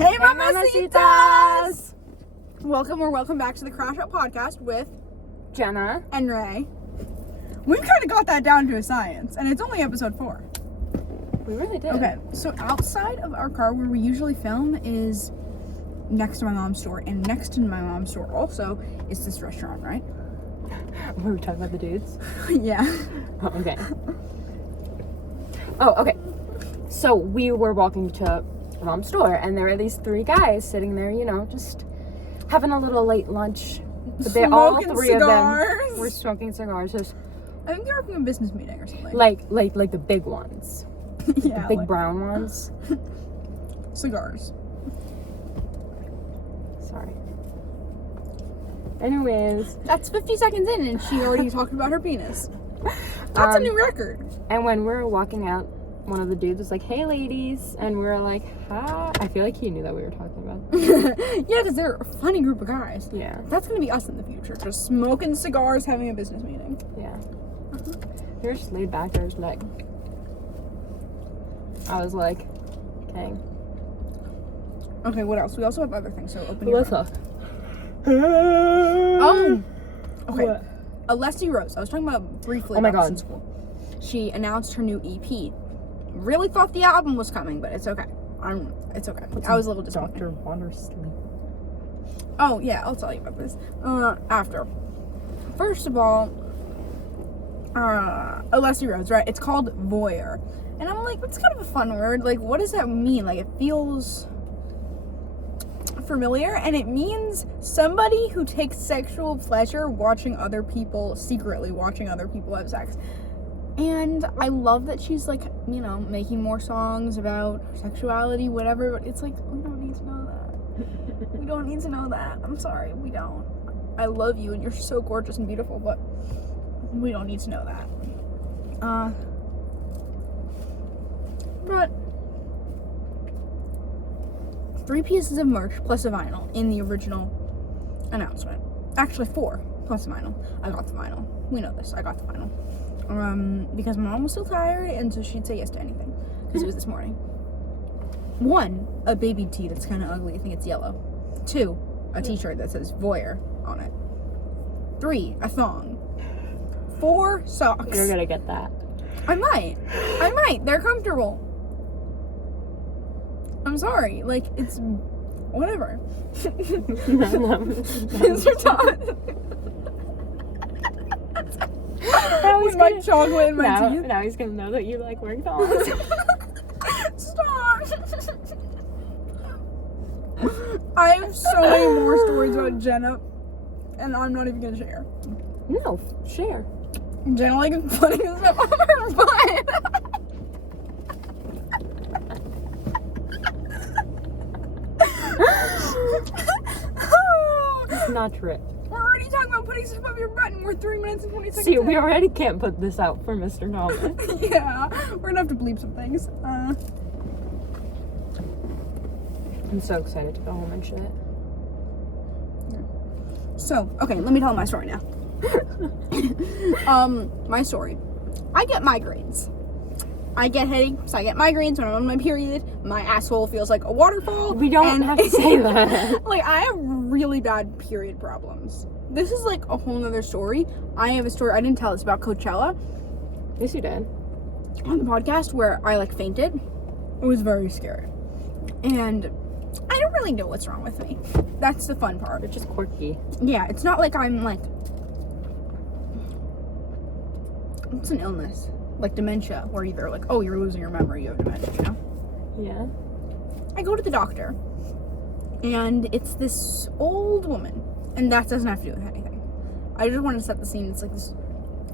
Hey, mamacitas! Welcome back to the Crashout podcast with Jenna and Ray. We've kind of got that down to a science, and it's only episode 4. We really did. Okay, so outside of our car where we usually film is next to my mom's store, and next to my mom's store also is this restaurant, right? Were we talking about the dudes? Yeah. Oh, okay. Oh, okay. So we were walking to mom's store, and there were these 3 guys sitting there, you know, just having a little late lunch. But they all 3 cigars. of them were smoking cigars. Just I think they were from a business meeting or something. like the big ones. Yeah, the big brown ones. Cigars. Sorry. Anyways. That's 50 seconds in, and she already talked about her penis. That's a new record. And when we were walking out, one of the dudes was like, "Hey, ladies," and we were like, "Hi." I feel like he knew that we were talking about. Yeah, because they're a funny group of guys. Yeah. That's gonna be us in the future, just smoking cigars, having a business meeting. Yeah. They're just laid back. They're just like, I was like, dang. Okay, what else? We also have other things, so open your What's mouth. up? Oh! Okay. What? Alessi Rose. I was talking about briefly Oh my about God. this in school. She announced her new EP. Really thought the album was coming, but it's okay. It's okay. I was a little disappointed. Dr. Wandersleep. Oh, yeah, I'll tell you about this after. First of all, Alessi Rose, right? It's called voyeur. And I'm like, it's kind of a fun word. Like, what does that mean? Like, it feels familiar, and it means somebody who takes sexual pleasure secretly watching other people have sex. And I love that she's, like, you know, making more songs about sexuality, whatever, but it's like, we don't need to know that. We don't need to know that. I'm sorry, we don't. I love you, and you're so gorgeous and beautiful, but we don't need to know that. But 3 pieces of merch plus a vinyl in the original announcement. Actually, 4 plus a vinyl. I got the vinyl. We know this. I got the vinyl. Because my mom was still tired, and so she'd say yes to anything. Because it was this morning. 1, a baby tee that's kind of ugly. I think it's yellow. 2, a t-shirt that says voyeur on it. 3, a thong. 4, socks. You're gonna get that. I might. They're comfortable. I'm sorry. Like, it's whatever. No. It's your tongue. With my chocolate in my teeth. Now he's gonna know that you like wearing thongs. Stop. I have so many more stories about Jenna, and I'm not even gonna share. No, share. Jenna like putting stuff on her butt. It's not true. We're already talking about putting stuff up your butt, and we're 3 minutes and 20 seconds. See, we in. already can't put this out for Mr. Nolan. Yeah, we're gonna have to bleep some things. I'm so excited to go home and shit. So, okay, let me tell my story now. My story. I get migraines. I get headaches, I get migraines when I'm on my period. My asshole feels like a waterfall. We don't have to say that. Like, I have really bad period problems. This is like a whole nother story. I have a story, I didn't tell this, about Coachella. Yes, you did. On the podcast where I like fainted. It was very scary. And I don't really know what's wrong with me. That's the fun part. It's just quirky. Yeah, it's not like I'm like, it's an illness. Like dementia, where either like, oh, you're losing your memory, you have dementia, you know? Yeah. I go to the doctor, and it's this old woman, and that doesn't have to do with anything. I just want to set the scene. It's like this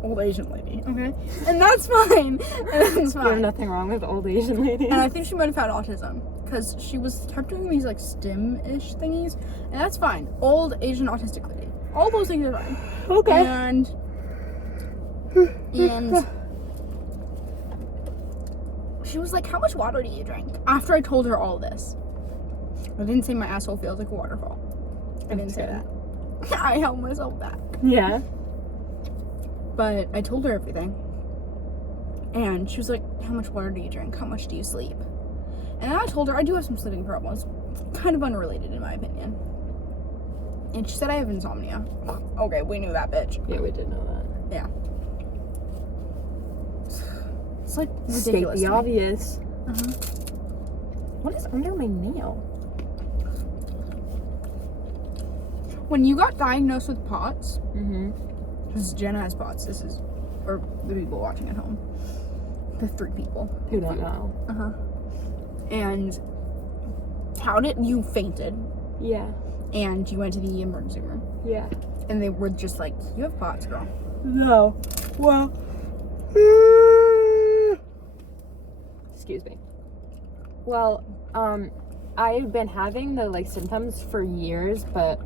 old Asian lady, okay? And that's fine. There's nothing wrong with old Asian ladies. And I think she might have had autism, because she kept doing these like stim-ish thingies, and that's fine. Old Asian autistic lady. All those things are fine. Okay. And she was like, how much water do you drink? After I told her all this. I didn't say my asshole feels like a waterfall. I didn't say that. I held myself back. Yeah. But I told her everything. And she was like, how much water do you drink? How much do you sleep? And then I told her I do have some sleeping problems. Kind of unrelated, in my opinion. And she said I have insomnia. Okay, we knew that, bitch. Yeah, we did know that. Yeah. It's like Ridiculous state to the me. obvious. Uh-huh. What is under my nail? When you got diagnosed with POTS, Mm-hmm. because Jenna has POTS, this is, or the people watching at home, the 3 people. Who don't know? Uh-huh. And how did you fainted, Yeah. and you went to the emergency room, Yeah. and they were just like, you have POTS, girl. No. Well. Excuse me. Well, I've been having the like symptoms for years, but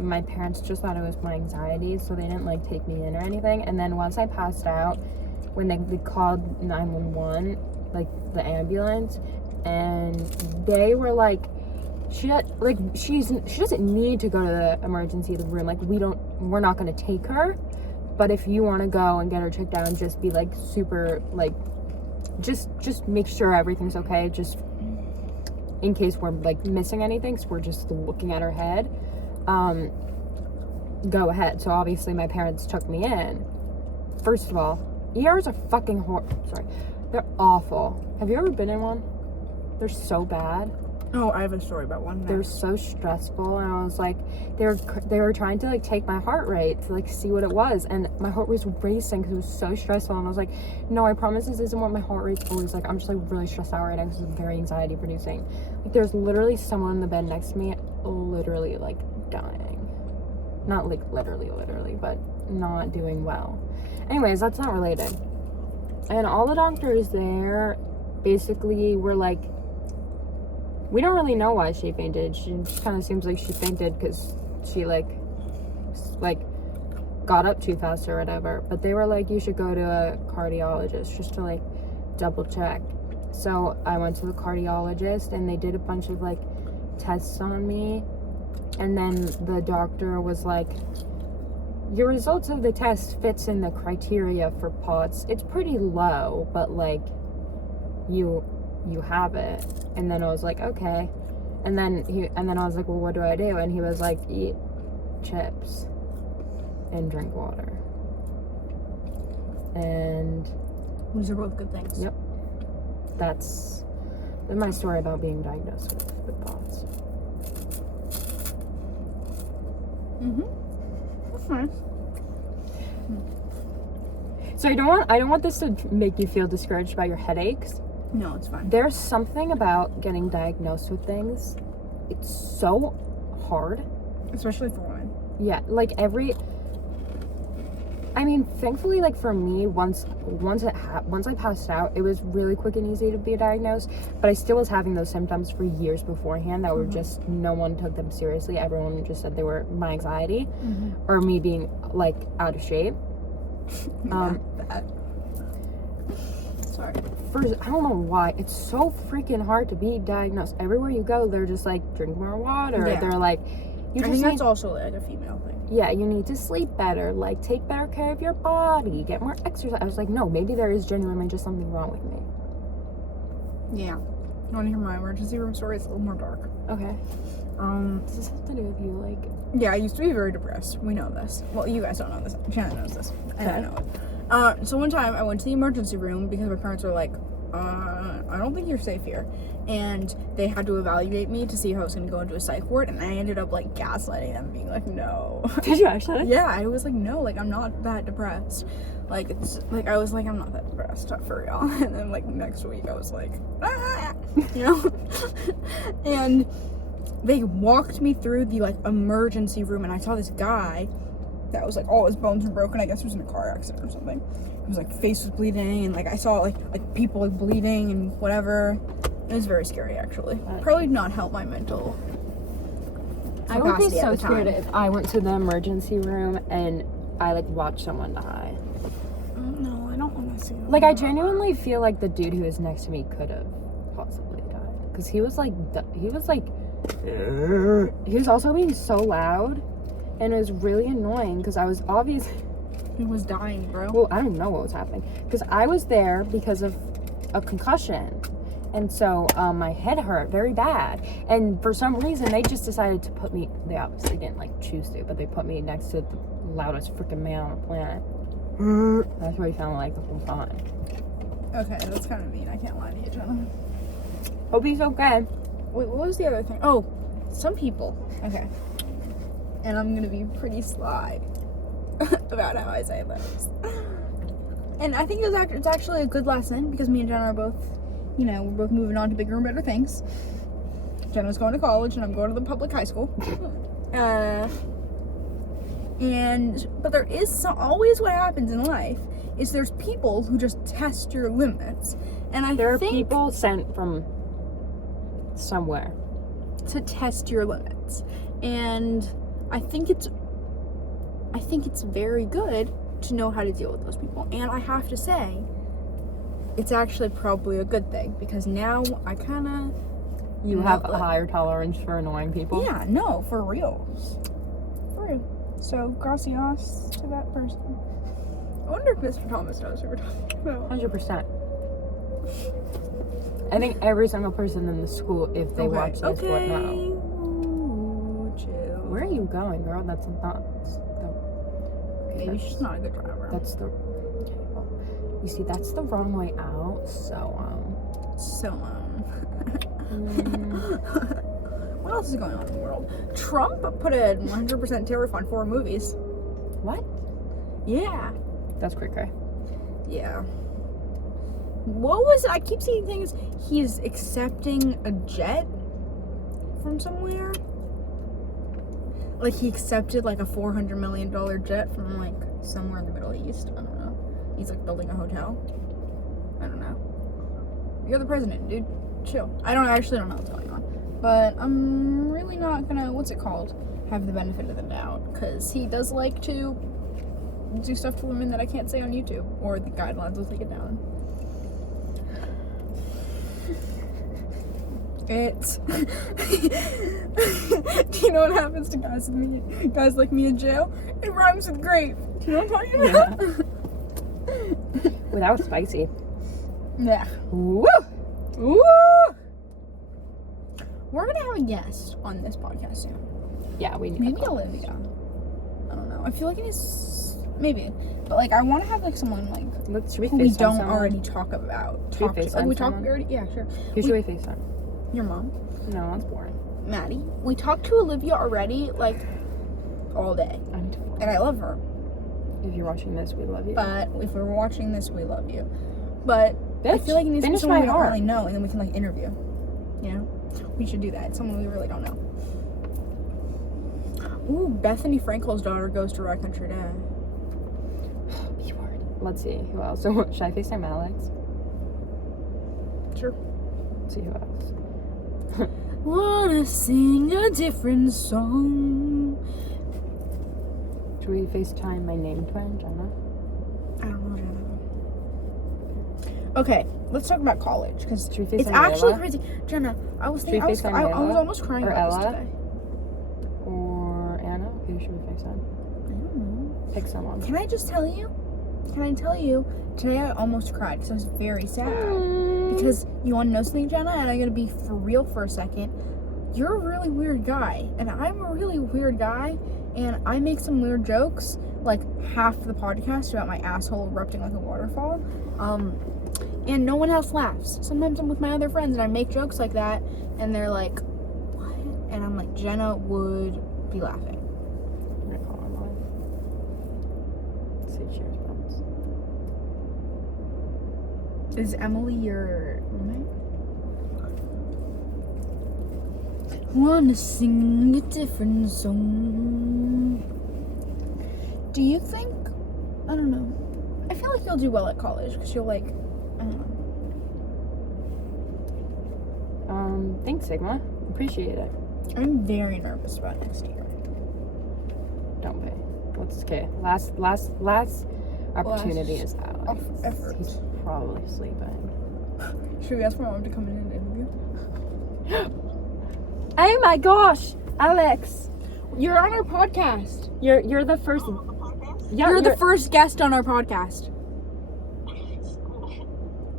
my parents just thought it was my anxiety, so they didn't like take me in or anything. And then once I passed out, when they called 911, like the ambulance, and they were like, she doesn't need to go to the emergency room. Like we're not gonna take her, but if you want to go and get her checked out and just be like super like, just make sure everything's okay, just in case we're like missing anything, so we're just looking at her head. Go ahead. So obviously my parents took me in. First of all, ERs are fucking they're awful. Have you ever been in one? They're so bad. Oh, I have a story about one. They're so stressful, and I was like, they were trying to like take my heart rate to like see what it was, and my heart was racing because it was so stressful. And I was like, no, I promise this isn't what my heart rate's always like. I'm just like really stressed out right now because it's very anxiety producing. Like there's literally someone in the bed next to me, literally like dying. Not like literally, but not doing well. Anyways, that's not related. And all the doctors there basically were like, we don't really know why she fainted. She just kind of seems like she fainted because she like got up too fast or whatever. But they were like, you should go to a cardiologist just to like double check. So I went to the cardiologist, and they did a bunch of like tests on me. And then the doctor was like, your results of the test fits in the criteria for POTS. It's pretty low, but like you have it. And then I was like, okay. And then I was like, well, what do I do? And he was like, eat chips and drink water. And Those are both good things. yep, that's my story about being diagnosed with POTS. That's nice. So I don't want this to make you feel discouraged by your headaches. No, it's fine. There's something about getting diagnosed with things. It's so hard. Especially for women. Yeah, like thankfully, like for me, once I passed out, it was really quick and easy to be diagnosed. But I still was having those symptoms for years beforehand that were just, no one took them seriously. Everyone just said they were my anxiety or me being like out of shape. That. Sorry. First, I don't know why it's so freaking hard to be diagnosed. Everywhere you go, they're just like, drink more water. Yeah. They're like, I think that's also like a female thing. yeah, you need to sleep better, like take better care of your body, get more exercise. I was like, no, maybe there is genuinely just something wrong with me. Yeah. You want to hear my emergency room story? It's a little more dark. Okay. Does this have to do with you, like? Yeah, I used to be very depressed. We know this. Well, you guys don't know this. Shannon knows this. And I Okay. know it. So one time I went to the emergency room because my parents were like, I don't think you're safe here. And they had to evaluate me to see if I was going to go into a psych ward. And I ended up like gaslighting them, being like, no. Did you actually? Yeah, I was like, no, like I'm not that depressed. Like it's like I was like, I'm not that depressed for real. And then like next week I was like, you know. And they walked me through the like emergency room, and I saw this guy that was like all his bones were broken. I guess he was in a car accident or something. His like face was bleeding, and like I saw like people like bleeding and whatever. It was very scary, actually. Probably did not help my mental I would be capacity so at the scared time. if I went to the emergency room and I like watched someone die. No, I don't want to see that. Like I genuinely feel like the dude who was next to me could have possibly died because he was also being so loud, and it was really annoying because I was obviously. He was dying, bro. Well, I don't know what was happening because I was there because of a concussion, And so my head hurt very bad. And for some reason, they just decided to put me, they obviously didn't like choose to, but they put me next to the loudest freaking man on the planet. That's what he sounded like the whole time. Okay, that's kind of mean. I can't lie to you, Jenna. Hope he's okay. Wait, what was the other thing? Oh, some people. Okay. And I'm gonna be pretty sly about how I say this. And I think it's actually a good lesson because me and Jenna are both, you know, we're both moving on to bigger and better things. Jenna's going to college and I'm going to the public high school. But there is always what happens in life is there's people who just test your limits. And there are people sent from somewhere to test your limits. And I think it's very good to know how to deal with those people. And I have to say, it's actually probably a good thing because now I kind of... You have a higher tolerance for annoying people? Yeah, no, for reals. For real. So, gracias to that person. I wonder if Mr. Thomas knows who we're talking about. 100%. I think every single person in the school, if they watch this, would know. Ooh, chill. Where are you going, girl? That's not... Maybe she's not a good driver. That's the... Okay, well, you see, that's the wrong way out, so, What else is going on in the world? Trump put a 100% tariff on 4 movies. What? Yeah. That's cray-cray. Yeah. What was it? I keep seeing things. He's accepting a jet from somewhere. Like, he accepted, like, a $400 million jet from, like, somewhere in the Middle East. I don't know. He's, like, building a hotel. I don't know. You're the president, dude. Chill. I actually don't know what's going on. But I'm really not gonna, have the benefit of the doubt. Because he does like to do stuff to women that I can't say on YouTube. Or the guidelines will take it down. It's... Do you know what happens to guys like me in jail? It rhymes with grape. Do you know what I'm talking about? Yeah. Well, that was spicy. Yeah. Woo! Woo! We're gonna have a guest on this podcast soon. Yeah, we need maybe Olivia. I don't know. I feel like it is maybe, but like I want to have like someone like who we don't already talk about. We talk already. Yeah, sure. Who should we FaceTime? Your mom. No, that's boring. Maddie. We talked to Olivia already, like all day, and I love her. If you're watching this, we love you. But if we're watching this, we love you. But Bitch, I feel like it needs to be someone we don't really know, and then we can like interview. You know, we should do that. Someone we really don't know. Ooh, Bethany Frankel's daughter goes to Rock Country Day. Let's see who else. So should I FaceTime Alex? Sure. Let's see who else. Wanna sing a different song. Should we FaceTime my name twin, Jenna? I don't know, Jenna. Okay, let's talk about college because it's actually crazy. Jenna, I was thinking, I was almost crying about this today. Or Anna? Who should we FaceTime? I don't know. Pick someone. Can I tell you, today I almost cried because I was very sad. Because you want to know something, Jenna? And I'm going to be for real for a second. You're a really weird guy. And I'm a really weird guy. And I make some weird jokes, like half the podcast about my asshole erupting like a waterfall. And no one else laughs. Sometimes I'm with my other friends and I make jokes like that. And they're like, what? And I'm like, Jenna would be laughing. I'm going to call her mom. Say cheers, bones. Is Emily your roommate? Wanna sing a different song. Do you think, I don't know, I feel like you'll do well at college because you'll like, I don't know. Thanks, Sigma. Appreciate it. I'm very nervous about next year. Don't be. What's okay? Last opportunity is Alex. He's probably sleeping. Should we ask my mom to come in and interview? Oh my gosh, Alex! You're on our podcast. You're the first. Yeah, you're the first guest on our podcast.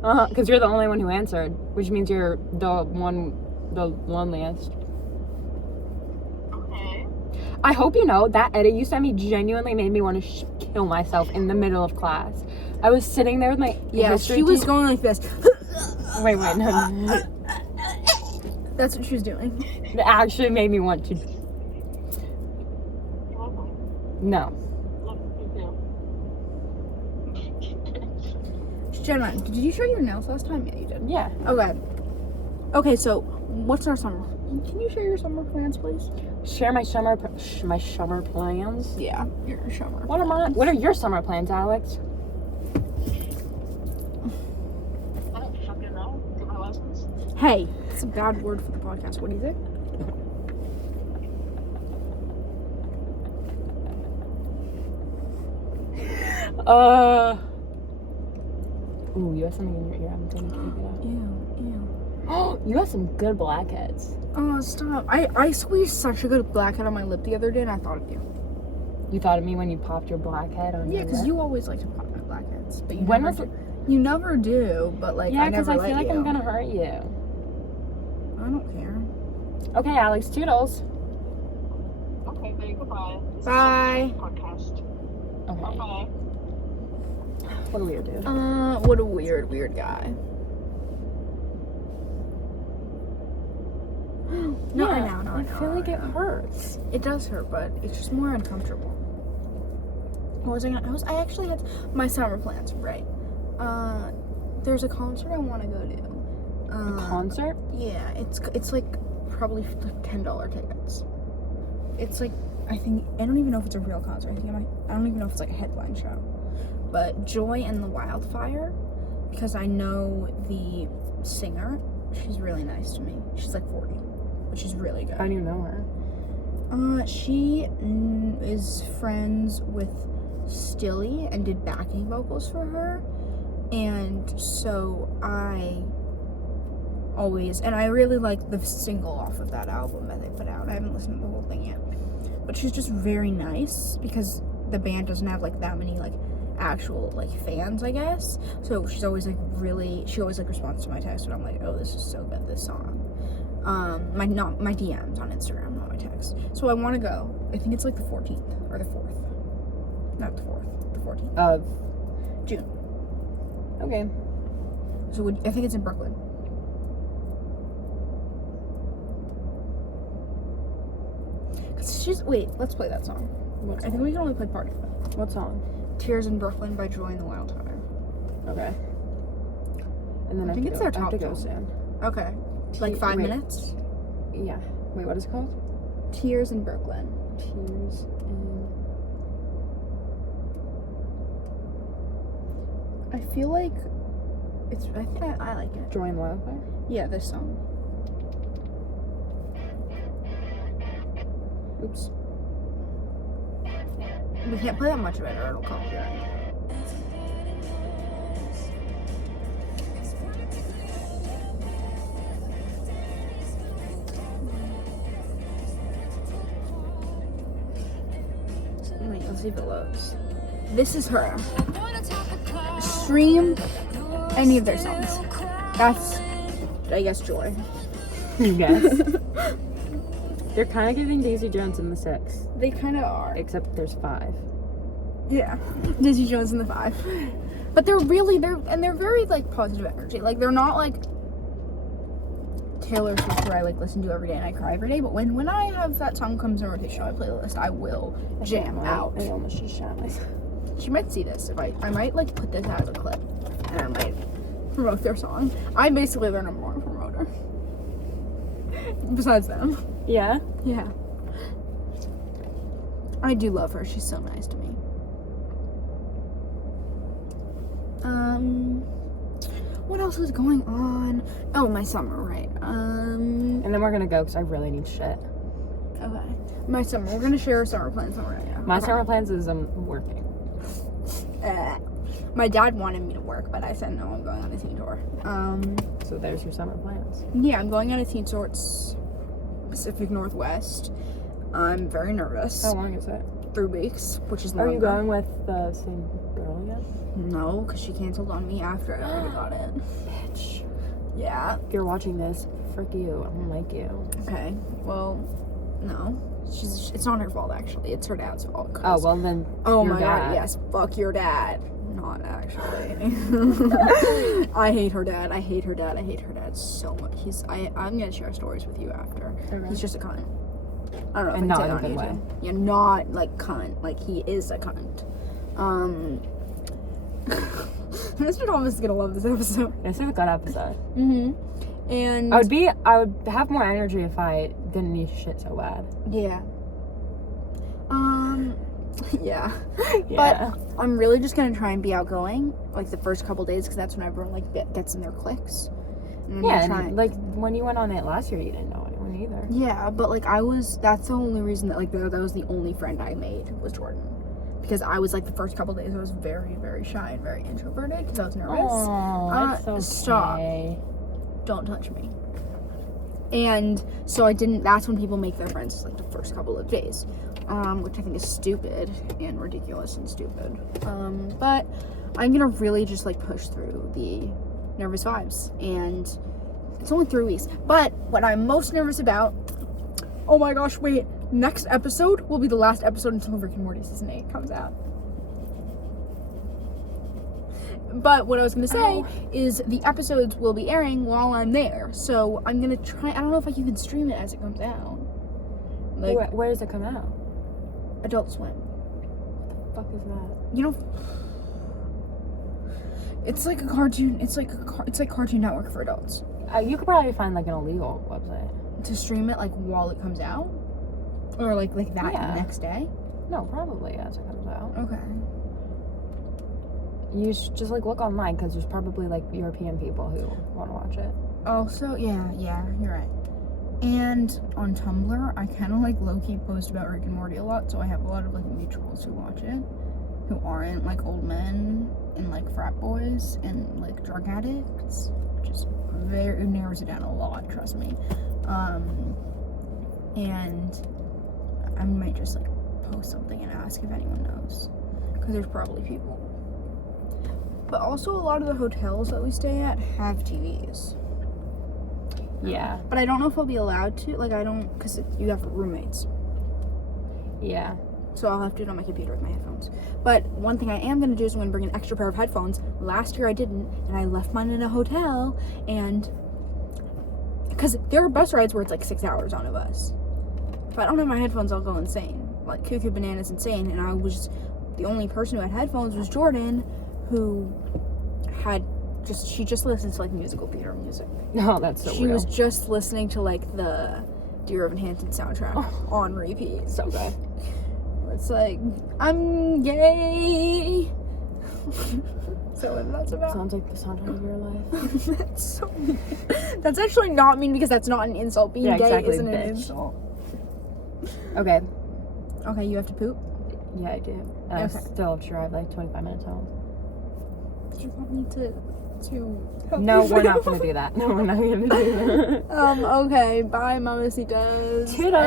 Because you're the only one who answered, which means you're the loneliest. Okay. I hope you know that edit you sent me genuinely made me want to kill myself in the middle of class. I was sitting there with my history she was teacher. going like this. Wait, no. That's what she was doing. It actually made me want to. No. Jenna, did you show your nails last time? Yeah, you did. Yeah. Okay, so what's our summer? Can you share your summer plans, please? Share my summer plans. Yeah, your summer. What are your summer plans, Alex? I don't fucking know. Get my lessons. Hey, it's a bad word for the podcast. What do you think? Ooh, you have something in your ear. I'm gonna take it out. Ew. Oh, you have some good blackheads. Oh, stop. I squeezed such a good blackhead on my lip the other day and I thought of you. You thought of me when you popped your blackhead on your Yeah, because lip? you always like to pop my blackheads. But When was it? You never do, but like, Yeah, I because never I feel like let I'm you. gonna hurt you. I don't care. Okay, Alex, toodles. Okay, then goodbye. This is Bye. a podcast. Okay. Bye. What a weird dude. What a weird guy. Not right now, I feel like it hurts. It does hurt, but it's just more uncomfortable. I actually had my summer plans, right? There's a concert I want to go to. A concert? Yeah, it's like probably like $10 tickets. It's like I don't even know if it's a real concert. I don't even know if it's like a headline show. But Joy and the Wildfire, because I know the singer. She's really nice to me. She's like 40, but she's really good. How do you know her? She is friends with Stilly and did backing vocals for her, and so I really like the single off of that album that they put out. I haven't listened to the whole thing yet, but she's just very nice because the band doesn't have like that many like actual like fans, I guess. So she's always like she always like responds to my text when I'm like, oh, this is so good, this song. My DMs on Instagram, not my text. So I want to go. I think it's like the 14th or the 4th. Not the 4th, the 14th Of June. Okay. So I think it's in Brooklyn. Let's play that song. What I song? think we can only play part of it. What song? Tears in Brooklyn by Joy and the Wildfire. Okay. And then I think it's their I have top to go song. soon. Okay. Like 5 wait. minutes? Yeah. Wait, what is it called? Tears in Brooklyn. Tears in... I feel like I think I like it. Joy and Wildfire? Yeah, this song. Oops. We can't play that much of it or it'll copyright. Wait, let's see if it loads. This is her. Stream any of their songs. That's, I guess, Joy. Yes. They're kind of giving Daisy Jones in the 6. They kind of are. Except there's 5. Yeah, Daisy Jones in the 5. But they're very like positive energy. Like they're not like Taylor Swift where I like listen to every day and I cry every day. But when I have that song comes in rotation on my playlist, I will jam out. I almost just shot myself. She might see this if I might like put this as a clip and I might promote their song. I'm basically their number one promoter. Besides them. Yeah? Yeah. I do love her. She's so nice to me. What else was going on? Oh, my summer, right? And then we're gonna go because I really need shit. Okay. My summer. We're gonna share our summer plans right now. My Okay. summer plans is working. My dad wanted me to work, but I said no, I'm going on a teen tour. So there's your summer plans. Yeah, I'm going on a teen tour. It's Pacific Northwest. I'm very nervous. How long is it? 3 weeks, which is Are longer. you going with the same girl again? No, because she canceled on me after I already got it. Bitch. Yeah. If you're watching this, frick you. I don't like you. Okay. Well, no. It's not her fault, actually. It's her dad's fault. Oh, well then, Oh your my dad. god, yes. Fuck your dad. Not actually. I hate her dad. I hate her dad. I hate her dad so much. I'm gonna share stories with you after. Okay. He's just a cunt. I don't know if And I not can in a say good that on way. YouTube. Yeah, not like cunt. Like he is a cunt. Mr. Thomas is gonna love this episode. This is a good episode. And I would have more energy if I didn't need shit so bad. yeah. Yeah. Yeah. But I'm really just gonna try and be outgoing, like the first couple days, because that's when everyone like gets in their cliques. And I'm Yeah, gonna try and, like when you went on it last year, you didn't know anyone either. yeah, but like that's the only reason that like that was the only friend I made was Jordan, because I was like the first couple days I was very, very shy and very introverted because I was nervous. Oh, it's okay. Stop. Don't touch me. And so I didn't. That's when people make their friends like the first couple of days, which I think is stupid and ridiculous and stupid. But I'm gonna really just like push through the nervous vibes, and it's only 3 weeks. But what I'm most nervous about, oh my gosh, wait, next episode will be the last episode until Rick and Morty season 8 comes out. But what I was gonna say is the episodes will be airing while I'm there, so I'm gonna try. I don't know if I can even stream it as it comes out. Like Where does it come out? Adult Swim. What the fuck is that? You know, it's like a cartoon. It's like Cartoon Network for adults. You could probably find like an illegal website. To stream it like while it comes out, or like that Yeah. next day. No, probably as it comes out. Okay. You should just like look online because there's probably like European people who want to watch it. Also, yeah, you're right. And on Tumblr, I kind of like low-key post about Rick and Morty a lot, so I have a lot of like mutuals who watch it, who aren't like old men and like frat boys and like drug addicts, which is it narrows it down a lot, trust me. And I might just like post something and ask if anyone knows, because there's probably people. But also a lot of the hotels that we stay at have TVs. Yeah. But I don't know if I'll be allowed to. Like, I don't, because you have roommates. Yeah. So I'll have to do it on my computer with my headphones. But one thing I am going to do is I'm going to bring an extra pair of headphones. Last year I didn't, and I left mine in a hotel. And because there are bus rides where it's like 6 hours on a bus. If I don't have my headphones, I'll go insane. Like, cuckoo bananas insane. And I was the only person who had headphones was Jordan, who had she just listens to like musical theater music. No, that's so She real. was just listening to like the Dear Evan Hansen soundtrack on repeat. So good. It's like, I'm gay. So what that's about? Sounds like the soundtrack of your life. That's so mean. That's actually not mean, because that's not an insult. Being Yeah, gay exactly, isn't an bitch. insult. Okay. Okay, you have to poop? Yeah, I do. And I Okay. still have to drive like 25 minutes home. Do you want me to help No, you we're not out? going to do that. No, we're not going to do that. Okay, bye, Mamacitas. Toodles.